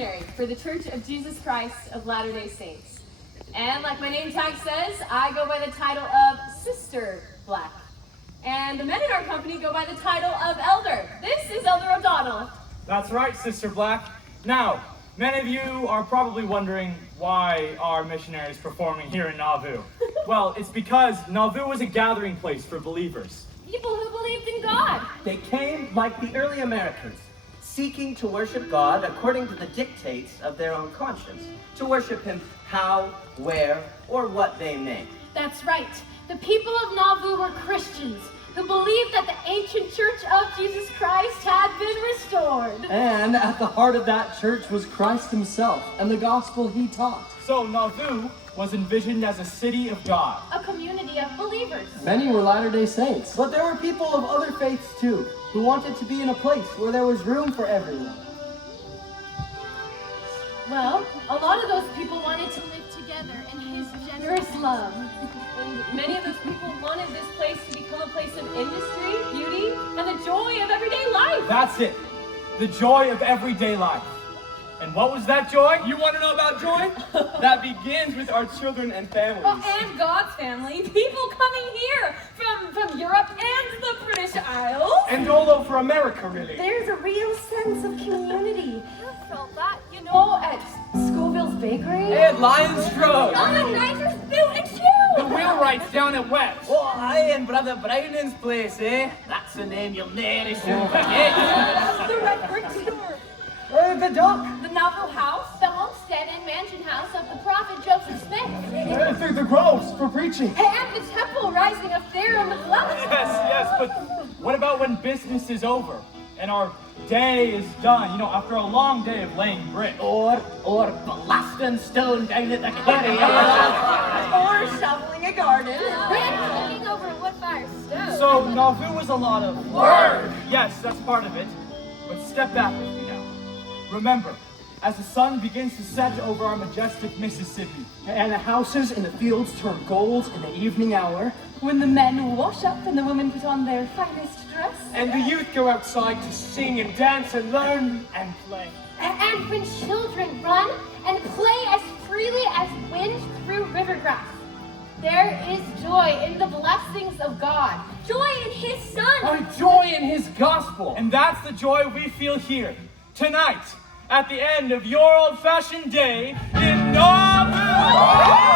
missionary for the Church of Jesus Christ of Latter-day Saints. And like my name tag says, I go by the title of Sister Black. And the men in our company go by the title of Elder. This is Elder O'Donnell. That's right, Sister Black. Now, many of you are probably wondering why our missionaries performing here in Nauvoo. Well, it's because Nauvoo was a gathering place for believers. People who believed in God. They came like the early Americans, seeking to worship God according to the dictates of their own conscience, to worship Him how, where, or what they may. That's right. The people of Nauvoo were Christians who believed that the ancient church of Jesus Christ had been restored. And at the heart of that church was Christ himself and the gospel he taught. So Nauvoo was envisioned as a city of God. A community of believers. Many were Latter-day Saints, but there were people of other faiths too, who wanted to be in a place where there was room for everyone. Well, a lot of those people wanted to live together in His generous love. And many of those people wanted this place to become a place of industry, beauty, and the joy of everyday life. That's it. The joy of everyday life. And what was that joy? You want to know about joy? That begins with our children and families. Oh, and God's family. People coming here from Europe and the British Isles. And all over America, really. There's a real sense of community. I felt that, At Scoville's Bakery. And Lion's Grove. On the nicest building too. The wheelwrights down at West. Oh, aye, and Brother Browning's place, eh? That's a name you'll never soon forget. The red brick store. The dock. The Nauvoo house. the homestead and mansion house of the prophet Joseph Smith. The groves for preaching. And the temple rising up there on the clouds. Yes, but what about when business is over and our day is done, after a long day of laying brick? Or blasting stone down at the quarry. Or shoveling a garden. And cooking over a wood fire stove. So Nauvoo was a lot of work. Yes, that's part of it. But step back with me now. Remember, as the sun begins to set over our majestic Mississippi, And the houses in the fields turn gold in the evening hour, when the men wash up and the women put on their finest dress. And the youth go outside to sing and dance and learn and play. And when children run and play as freely as wind through river grass. There is joy in the blessings of God. Joy in His Son. Our joy in His gospel. and that's the joy we feel here, tonight, at the end of your old-fashioned day in Nauvoo!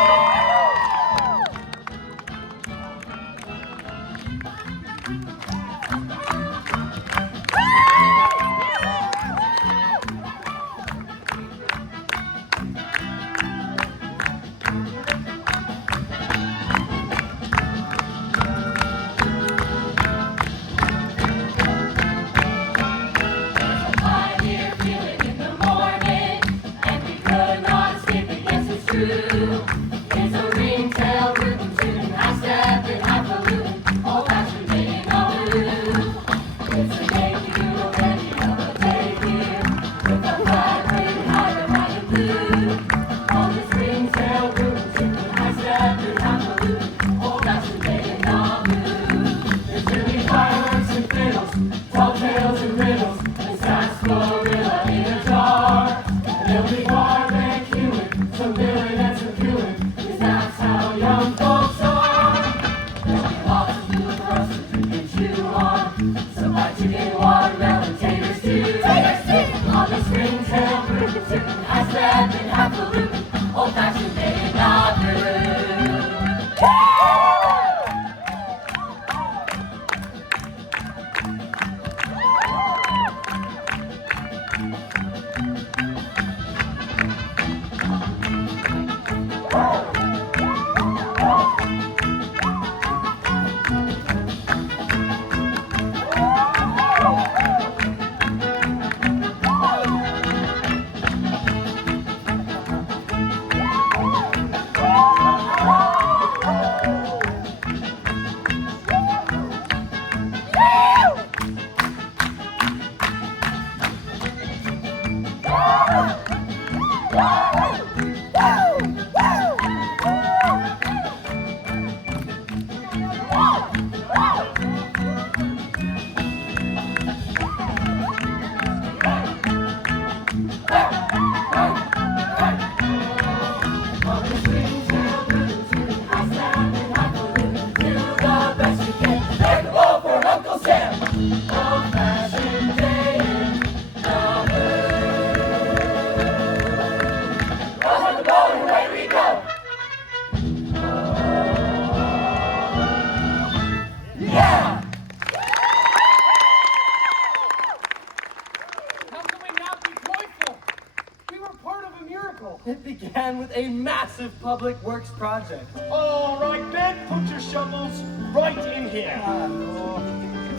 miracle? It began with a massive public works project. All right, then, put your shovels right in here.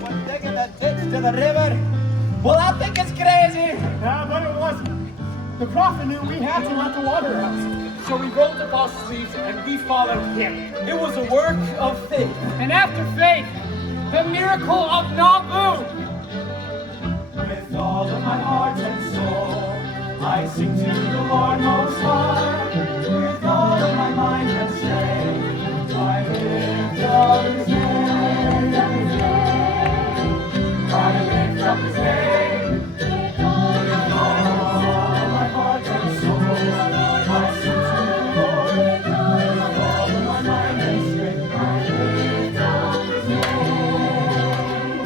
What, digging the ditch to the river? Well, I think it's crazy. But it wasn't. The prophet knew we had to let the water out. So we rolled up our sleeves and we followed him. It was a work of faith. And after faith, the miracle of Nauvoo. With all of my heart and soul, I sing to the Lord Most High. With all of my mind and strength, I lift up His name. I lift up His name. With all of my heart and soul, I sing to the Lord. With all of my mind and strength, I lift up His name.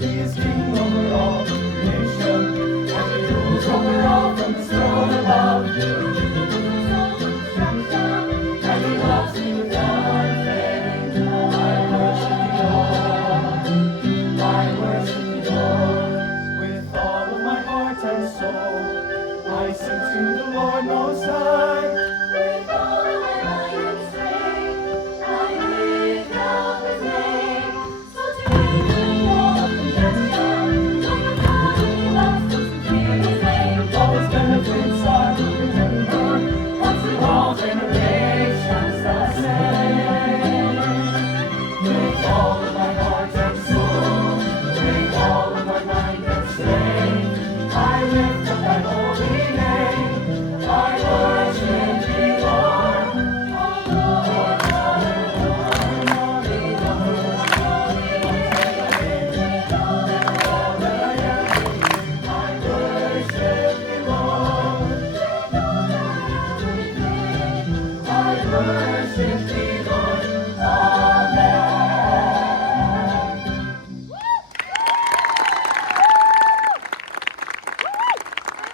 He is King over all creation, and He rules over all from His throne above. And He loves me without faith. I worship the Lord. I worship the Lord with all of my heart and soul. I sing to the Lord Most High. With all of my mind and strength, I lift up His name. So today we fall from heaven, like a father He loves us to hear His name. All His benefits I will remember, unto all generations the same. With all of my heart and soul, with all of my mind and strength, I lift up Thy holy name. I worship Thee, Lord.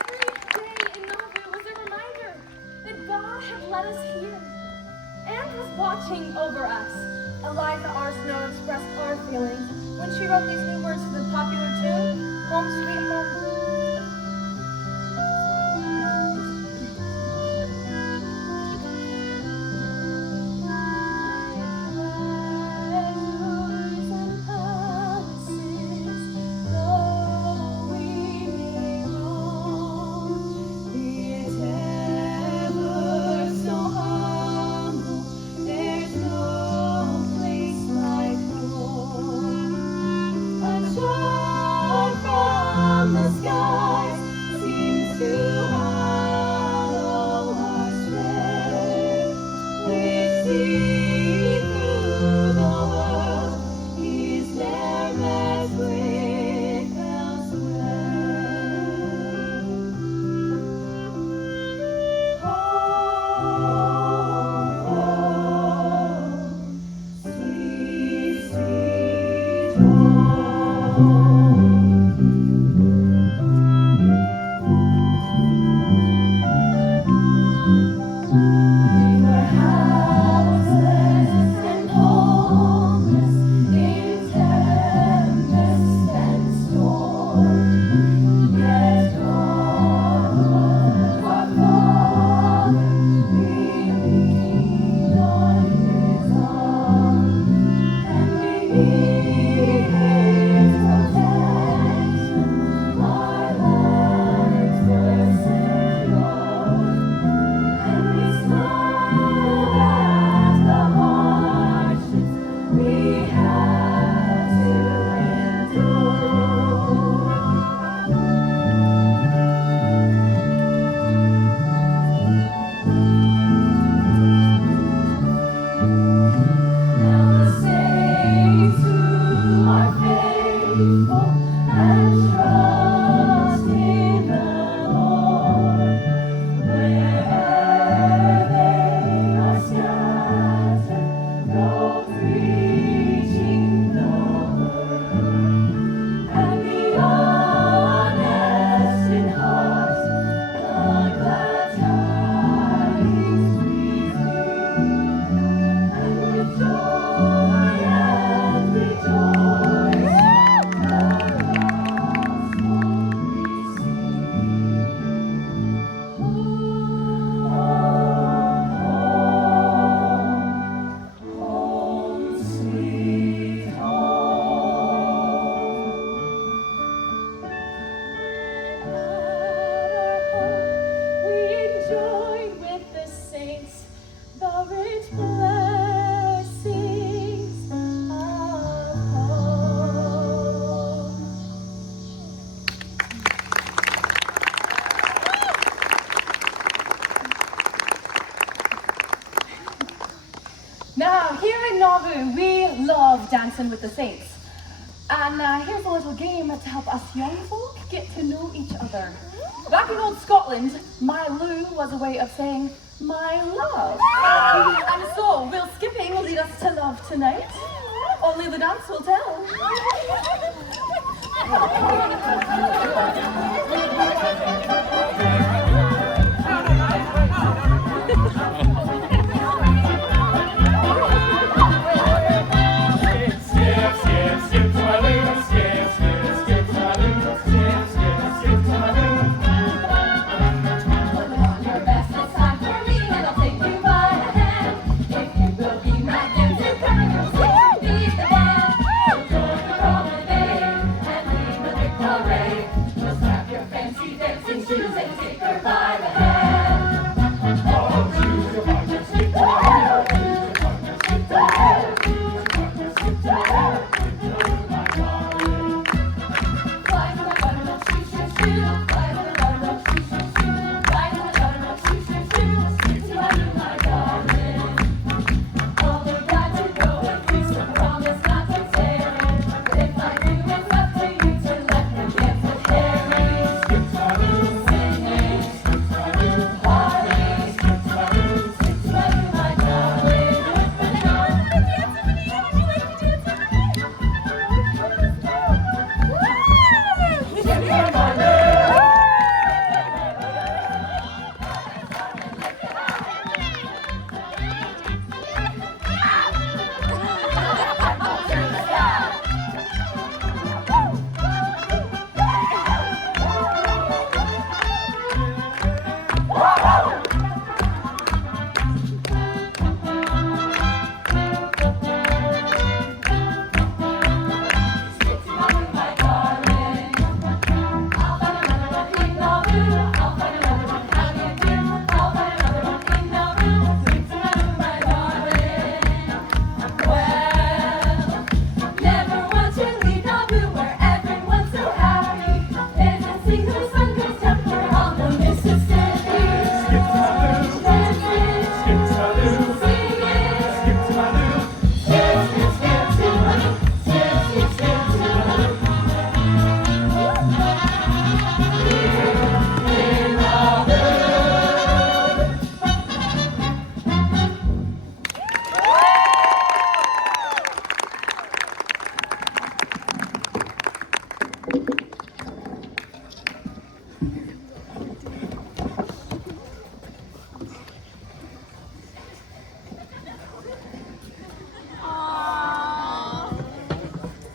Every day in Nauvoo was a reminder that God had led us here and was watching over us. Eliza R. Snow expressed our feelings when she wrote these new words to the popular tune, Home Sweet Home. We were houses. here in Nauvoo, we love dancing with the saints. And here's a little game to help us young folk get to know each other. Back in old Scotland, my loo was a way of saying my love. And so, will skipping lead us to love tonight? Only the dance will tell.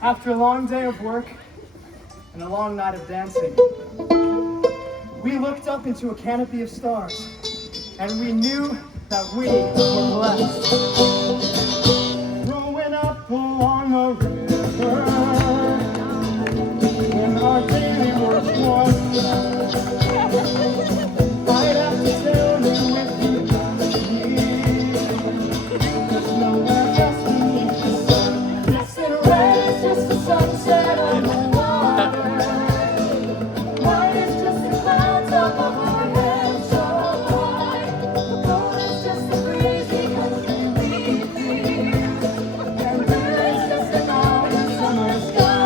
After a long day of work and a long night of dancing, we looked up into a canopy of stars, and we knew that we were blessed. Growing up along a river, when our daily work was done, I'd have to tell you if you asked me, there's nowhere else beneath the sun. Yes, it rains just the sunset on the water. White is just the clouds up overhead, so high. The gold is just the breeze because we leave here. And blue is just another summer sky.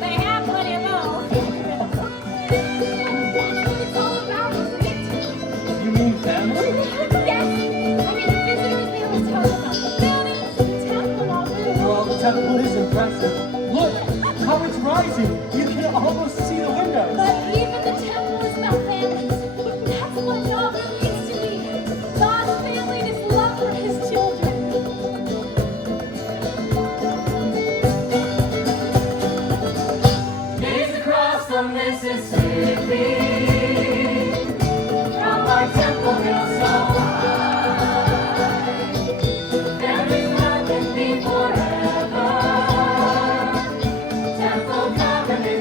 They have plenty of those. It's all about it. You mean family? Yes. I mean, the visitors, they always tell us about the buildings, the temple, all this. Well, the temple is impressive. Look how it's rising. You can almost see the windows. But even the temple is about families. That's what God means to me. God's family and his love for his children. Gaze across the Mississippi, from our temple hill so high. There is nothing be forever. Temple covenant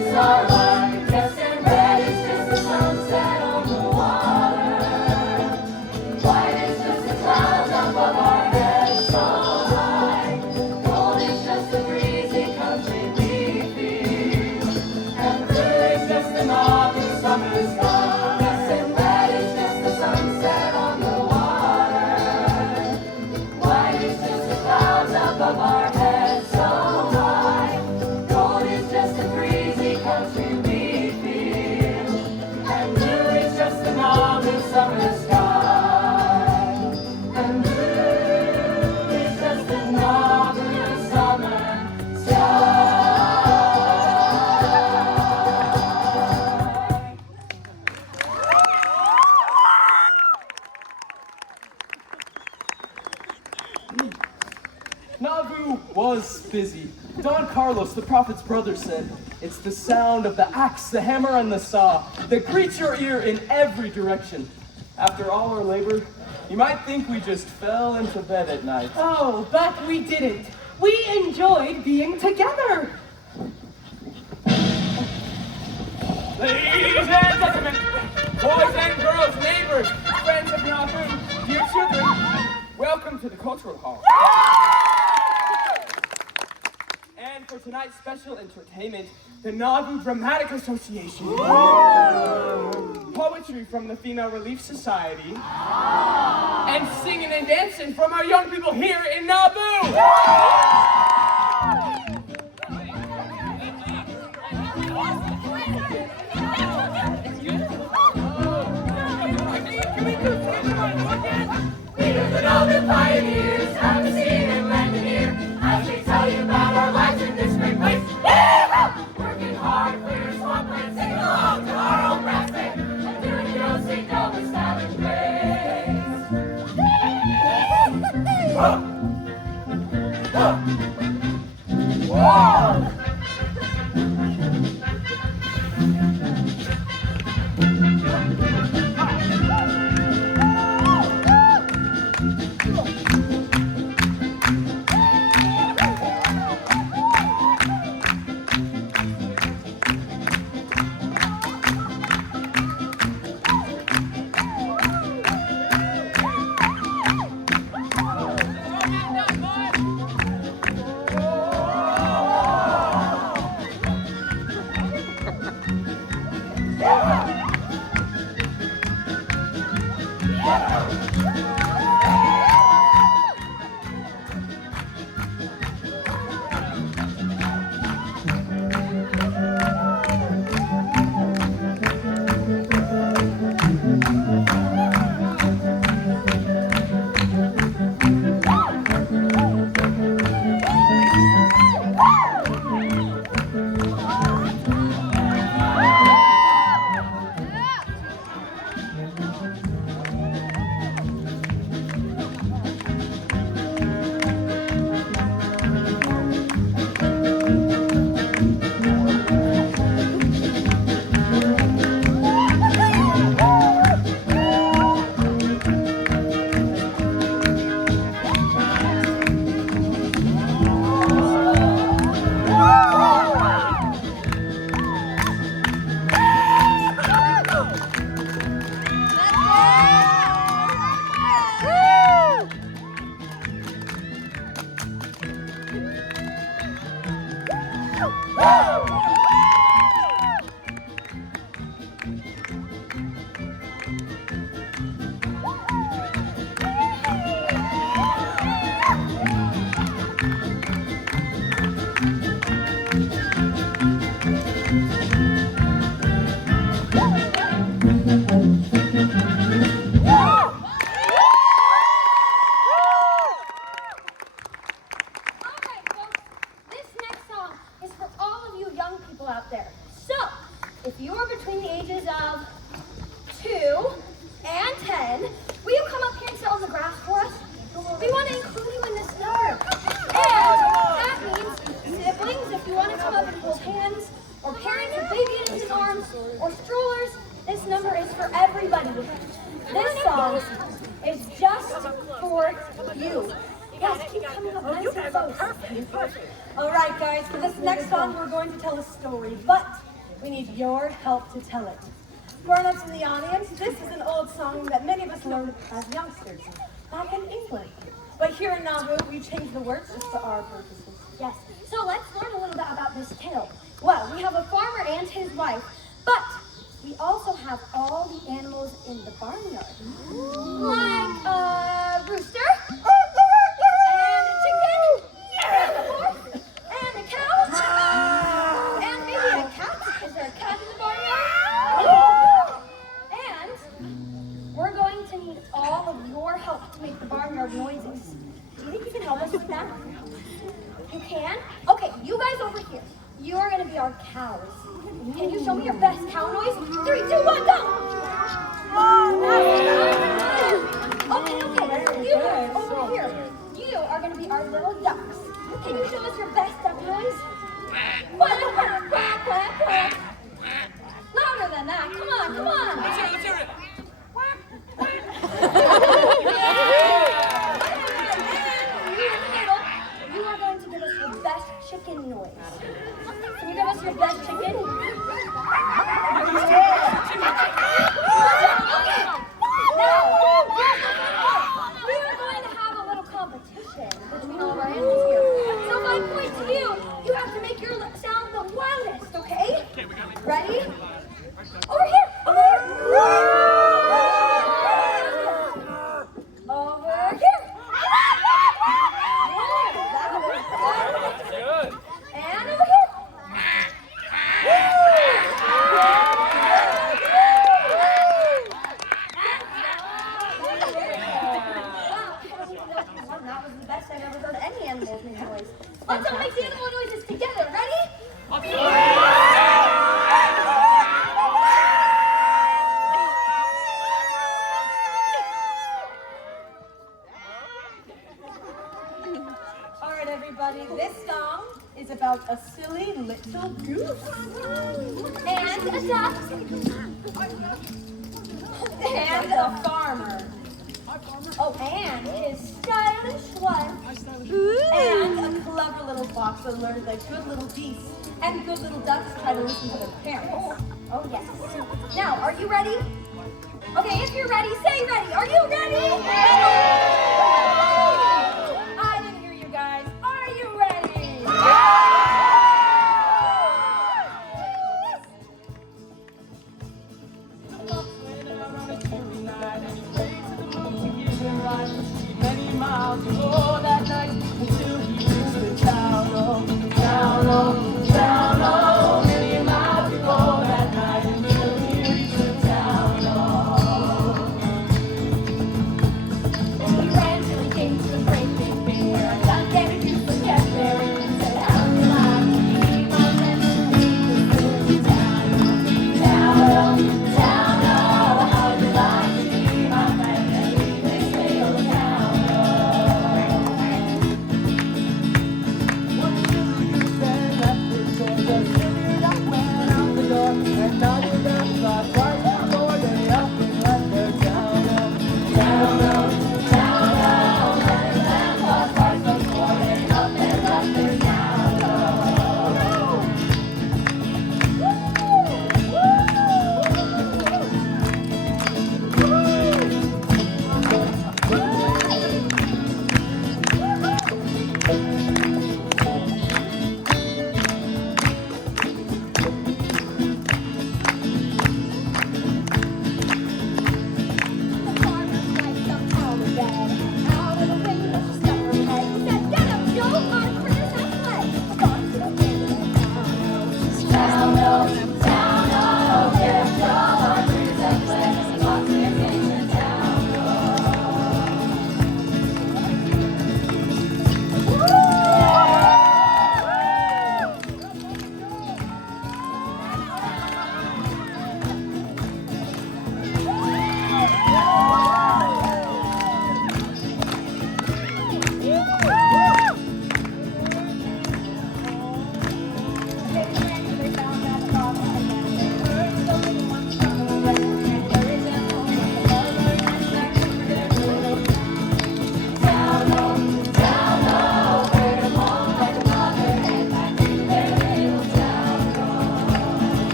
Nauvoo was busy. Don Carlos, the prophet's brother, said, "It's the sound of the axe, the hammer, and the saw that greets your ear in every direction." After all our labor, you might think we just fell into bed at night. Oh, but we didn't. We enjoyed being together. Ladies and gentlemen, boys and girls, neighbors, friends of Nauvoo, dear children, welcome to the Cultural Hall. And for tonight's special entertainment, the Nauvoo Dramatic Association. Poetry from the Female Relief Society. And singing and dancing from our young people here in Nauvoo. We are the Nauvoo pioneers, have a seat and landing here as we tell you about our lives in this great place. Working hard for your swampland, sing along to our own brass band, and doing your sing over style and grace. Whoa! To tell it. Grown-ups in the audience, this is an old song that many of us learned as youngsters back in England. But here in Nauvoo, we changed the words just for our purposes. Yes, so let's learn a little bit about this tale. Well, we have a farmer and his wife, but we also have all the animals in the barnyard. Like a rooster, and a chicken, and a horse, and a cow, and maybe a cat. Is there a cat in the barnyard? And we're going to need all of your help to make the barnyard noises. Do you think you can help us with that? You can? Okay, you guys over here. You are going to be our cows. Can you show me your best cow noise? 3, 2, 1, go! Okay. You guys over here. You Can you show us your best duck noise? Quack, quack, quack, quack, quack. Louder than that. Come on, come on. Let's hear it. You are going to give us your best chicken noise. Can you give us your best chicken? Now, we are going to have a little competition between all of our animals here. So if I point to you, you have to make your sound the loudest, okay? Okay, we got it. Ready? Over here! Over here! Good. And over here! That was the best I've ever heard any animals make noise. Let's all make the animal noises together. Ready? All right, everybody, this song is about a silly little goose. And a duck. And a farmer. Oh, and his stylish wife. And a clever little fox that learned that good little geese and good little ducks try to listen to their parents. Oh, yes. Now, are you ready? Okay, if you're ready, say ready. Are you ready? I didn't hear you guys. Are you ready? Many miles ago that night until he reached the town, oh, many miles ago that night until he reached the town, oh. He ran till he came to the great big bear. Got there and you forget there. And said, how do I keep my friends to leave this little town, oh, how do I keep my friends to leave this little town, oh. One silly goose that left the door, just figured out when out the door, and now you're down by twice before they up and left their town, oh, The farmer's wife jumped out of bed. Out of the window she stuck her head. He said, get up, Joe, our critters have fled. The fox to the end of the town, get up, Joe, our critters have fled. The fox to the end of the town,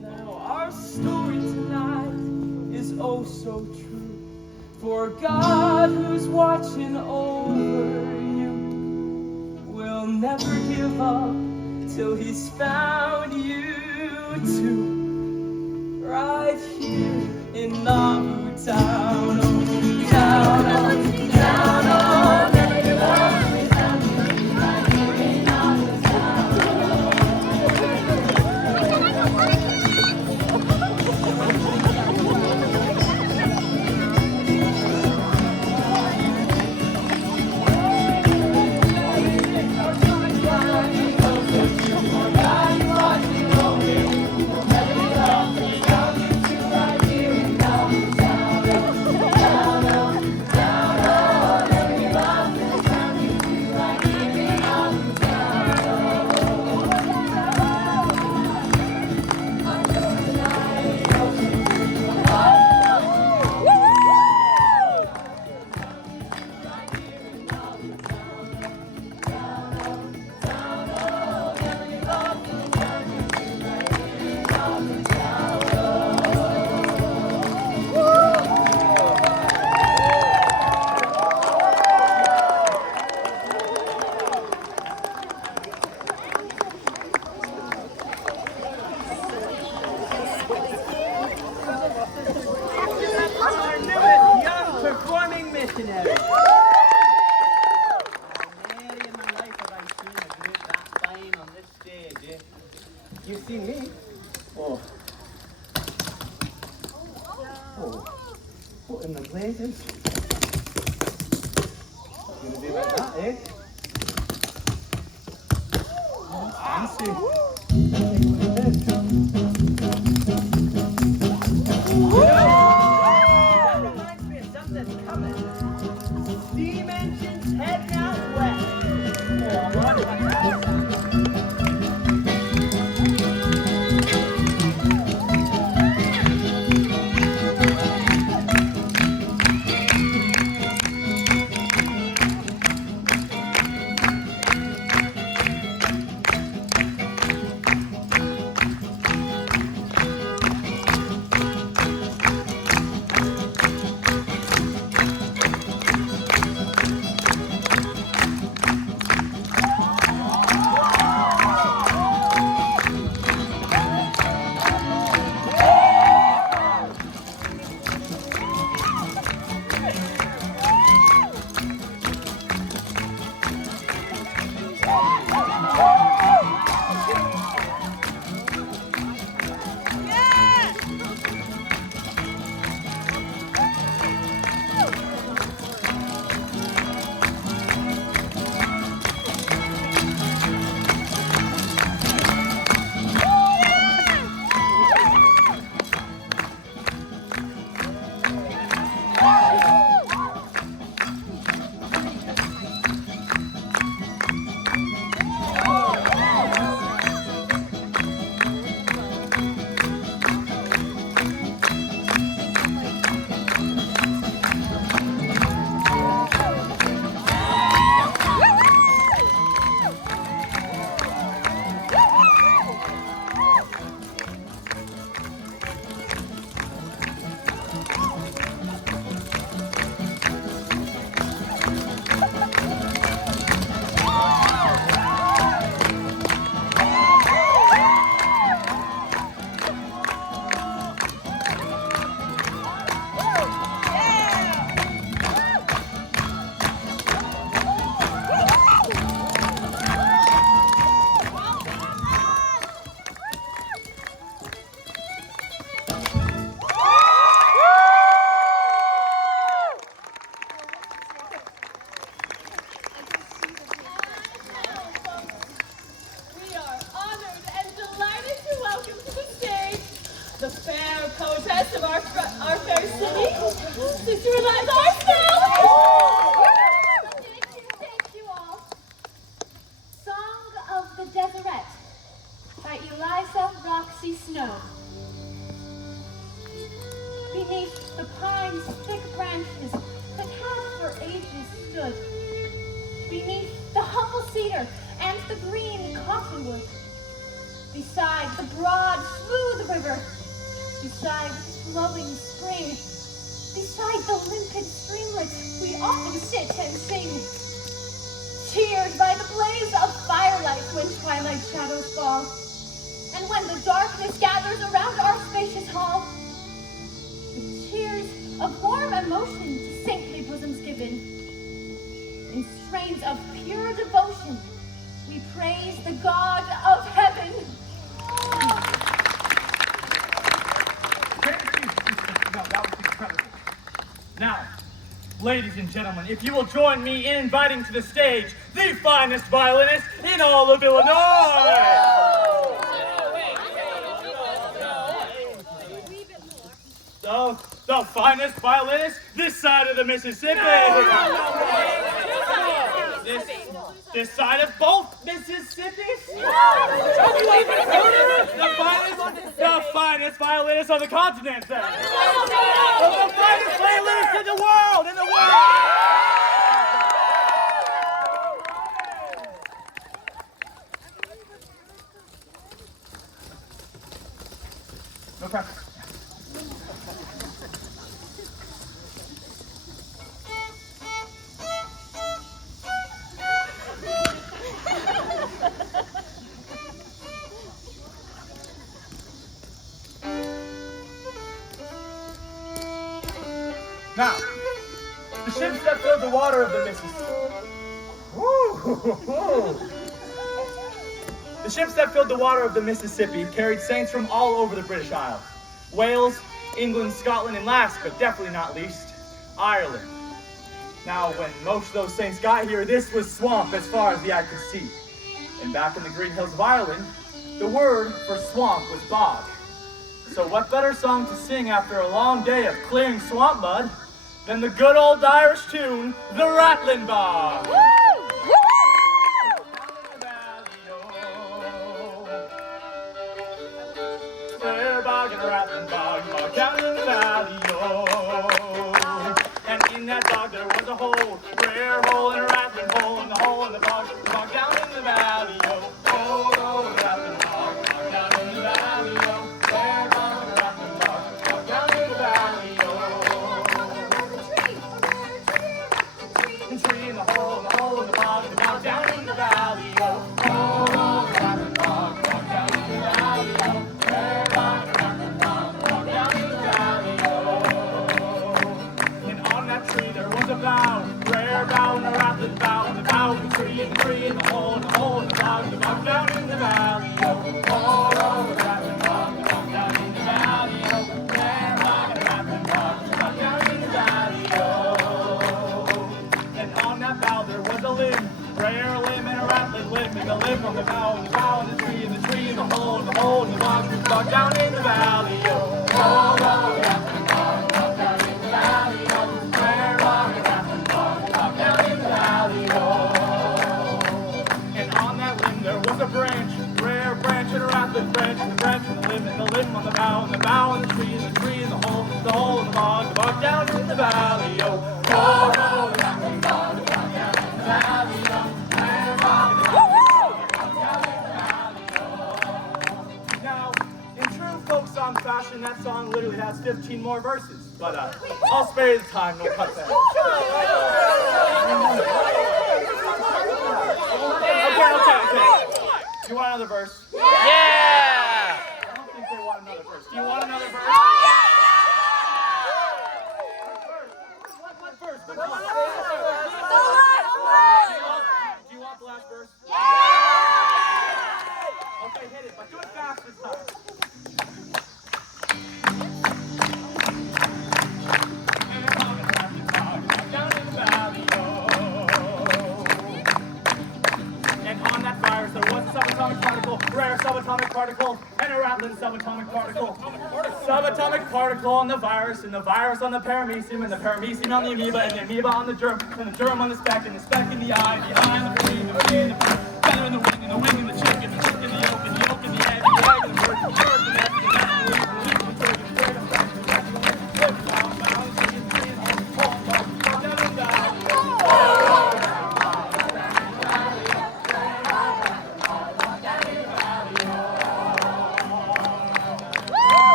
Now our story tonight is oh so true. For God who's watching over you will never give up till he's found you too. Right here in Nauvoo town, oh, town, oh, town, oh, never give up, we found you right here in Nauvoo town. You see me? Oh. Oh. What in the blazes? Gonna be like that, eh? Fancy. That reminds me of something coming. Steam engines heading out west. Oh, We are honored and delighted to welcome to the stage the fair poetess of our fair city, Sister Eliza Arsenal. Thank you all. Song of the Deseret by Eliza Roxy Snow. Beneath the pine's thick branches that have for ages stood, beneath the humble cedar and the green cottonwood, beside the broad, smooth river, beside flowing spring, beside the limpid streamlets, we often sit and sing, cheered by the blaze of firelight when twilight shadows fall, and when the darkness gathers around our spacious hall, with cheers of warm emotion to saintly bosoms given, in strains of pure devotion, we praise the God of heaven. Thank you, sister. No, that was incredible. Now, ladies and gentlemen, if you will join me in inviting to the stage the finest violinist in all of Illinois. The finest violinist this side of the Mississippi. This side of both Mississippis. The finest violinist on the continent, then. The finest violinist in the world, No pressure. Now, the ships that fill the water of the Mississippi. The ships that filled the water of the Mississippi carried saints from all over the British Isles. Wales, England, Scotland, and last, but definitely not least, Ireland. Now, when most of those saints got here, this was swamp as far as the eye could see. And back in the green hills of Ireland, the word for swamp was bog. So what better song to sing after a long day of clearing swamp mud than the good old Irish tune, The Rattling Bog. Clear bog and a rattling bog, bog down in the valley, oh. And in that bog there was a hole, rare hole and a rattling hole, and the hole in the bog down in the valley, oh. Oh, oh, rattling bog down in the valley, oh. Rare bog and a rattling bog down in the valley, oh. The tree in the hole in the bog down in the valley, oh. Oh, oh, rattling bog down in the valley, oh. Rare bog and a rattling bog down in the valley, oh. And on that tree there was a bough, rare bough and a rattling bough, and the bough of the tree and the hole in the bog down in the valley, oh. Oh, oh, the rattling bog down in the valley, oh. Rare bog and a rattling bog down in the valley, oh. And on that bough there was a limb, rare limb and a rattling limb, and the limb on the bough and the tree and the hole in the bog down in the valley, oh. Oh, oh, the rattling bog down in the valley, oh. Rare bog and a rattling bog down in the valley, oh. And on that limb there was a branch, rare branch and a rattling branch, and the branch and the limb on the bough and the tree and the hole in the bog down in the valley, oh. Oh, oh, the rattling bog down in the valley, oh. Rare bog and a rattling bog down in the valley, oh. Now, in true folk song fashion, that song literally has 15 more verses, but I'll spare you the time, we'll cut that. Okay. Do you want another verse? Yeah! I don't think they want another verse. Do you want another verse? What verse? Do you want the last verse? Yeah! Okay, hit it, but do it fast this time. Down in the valley, oh. And on that virus there was a subatomic particle, rare subatomic particle, and a rattling subatomic particle. Subatomic particle on the virus, and the virus on the paramecium, and the paramecium on the amoeba, and the amoeba on the germ, and the germ on the speck, and the speck in the eye, the eye in the flea, the flea in the feather in the wing, and the wing in the chick, and the chick in the yolk, and the yolk in the egg, and the egg in the bird, and the bird in the nest, and the nest in the leaf, and the leaf in the twig, and the twig in the branch, and the branch in the limb, down in the tree, and the hole, down in the valley.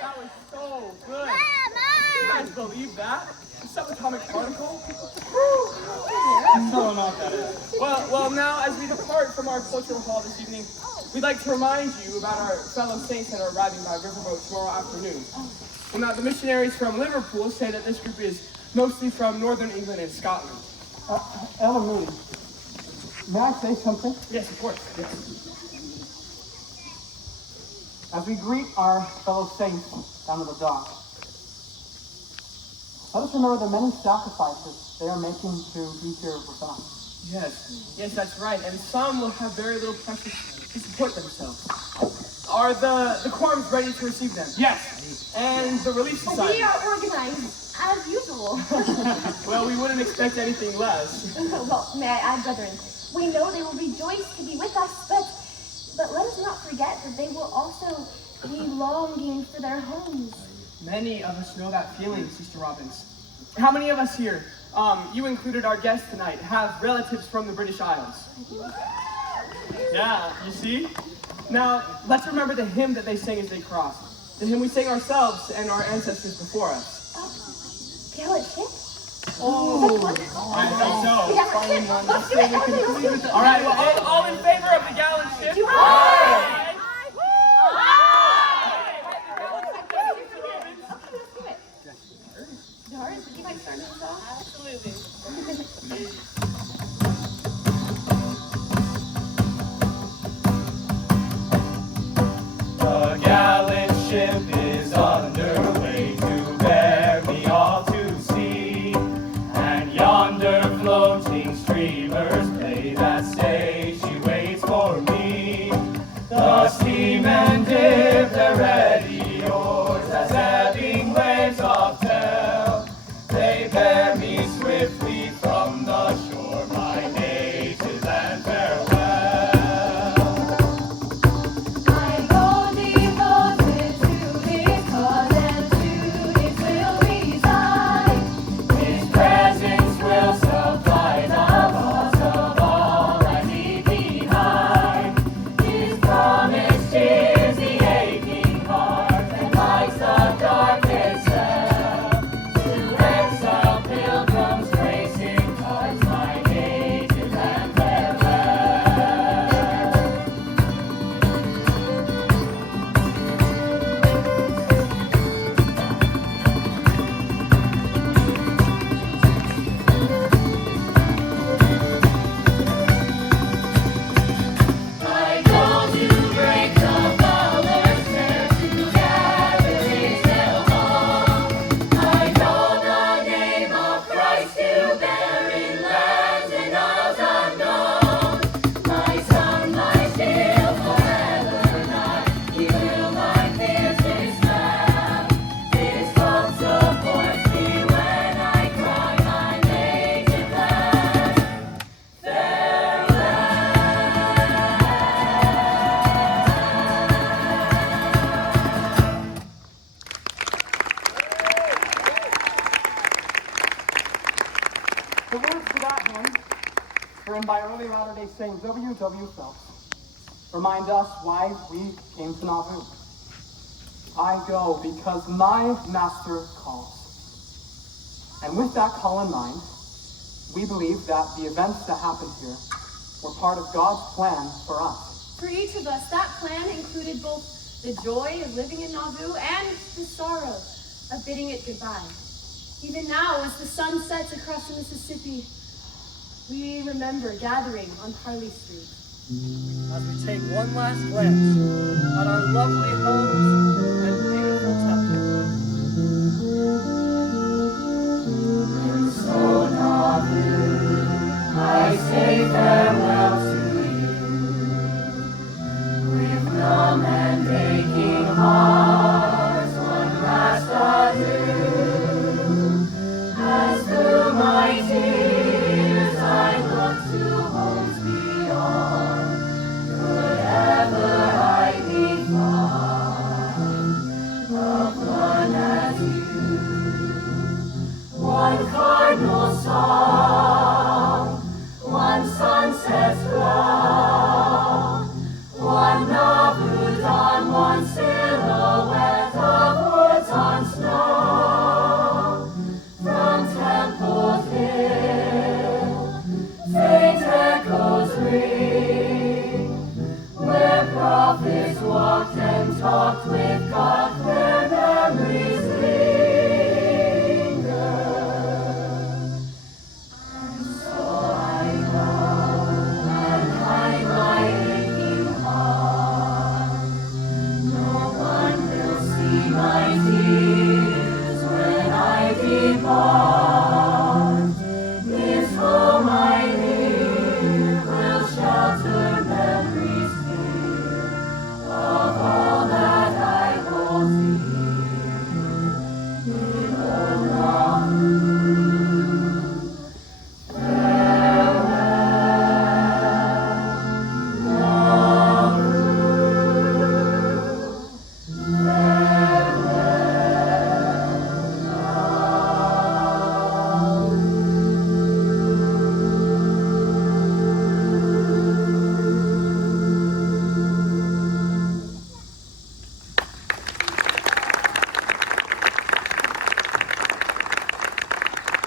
That was so good. You guys believe that? The subatomic particle? I still don't know what that is. Well, now as we depart from our cultural hall this evening, we'd like to remind you about our fellow saints that are arriving by riverboat tomorrow afternoon. And that the missionaries from Liverpool say that this group is mostly from northern England and Scotland. Ellen Moody, may I say something? Yes, of course. Yes. As we greet our fellow saints down at the dock, let us remember the many sacrifices they are making to be here with us. Yes, that's right. And some will have very little pressure to support themselves. Are the quorums ready to receive them? Yes! And the Relief Society? We are organized, as usual. Well, we wouldn't expect anything less. Well, may I add, brethren, we know they will rejoice to be with us, but let us not forget that they will also be longing for their homes. Many of us know that feeling, Sister Robbins. How many of us here, you included our guest tonight, have relatives from the British Isles? Yeah, you see? Now, let's remember the hymn that they sang as they crossed. The hymn we sang ourselves and our ancestors before us. Gallant ship? Oh, I think so. Let's do it. All right, well, all in favor of the gallant ship? Aye. St. W.W. Phelps remind us why we came to Nauvoo. I go because my master calls. And with that call in mind, we believe that the events that happened here were part of God's plan for us. For each of us, that plan included both the joy of living in Nauvoo and the sorrow of bidding it goodbye. Even now, as the sun sets across the Mississippi, we remember gathering on Harley Street. As we take one last glance at our lovely homes and beautiful temple. And so, Nauvoo, I say farewell to you. With numb and aching hearts, one last adieu. As through my tears I look to homes beyond, could ever I be find of one as you. One cardinal song, one sunset's glow, one Nauvoo dawn, one silhouette of woods on snow. From Temple Hill, faint echoes ring, where prophets walked and talked with God, their memories linger. And so I go and hide my aching heart. No one will see my tears when I depart. This home I live will shelter memories dear of all that I hold dear in old Nauvoo. Farewell, Nauvoo.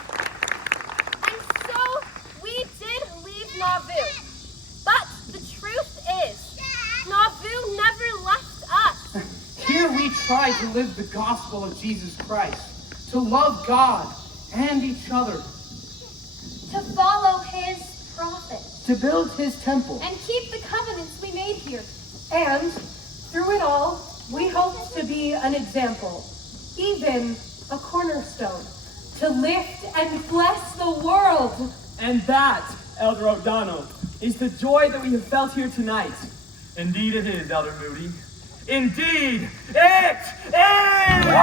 And so we did leave Nauvoo. But the truth is, Nauvoo never left us. Here we try to live the gospel of Jesus Christ, to love God and each other, To follow his prophets to build his temple. and keep the covenants we made here. And through it all, we hope to be an example, even a cornerstone, to lift and bless the world. And that, Elder O'Donnell, is the joy that we have felt here tonight. Indeed it is, Elder Moody. Indeed it is!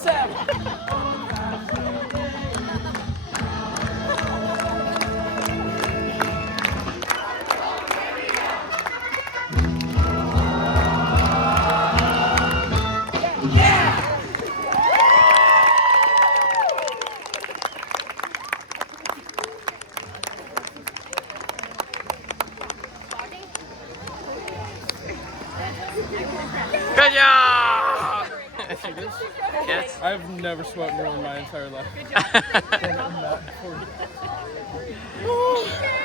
Sam! Good job! Yes. I've never sweat more in my entire life. Good job.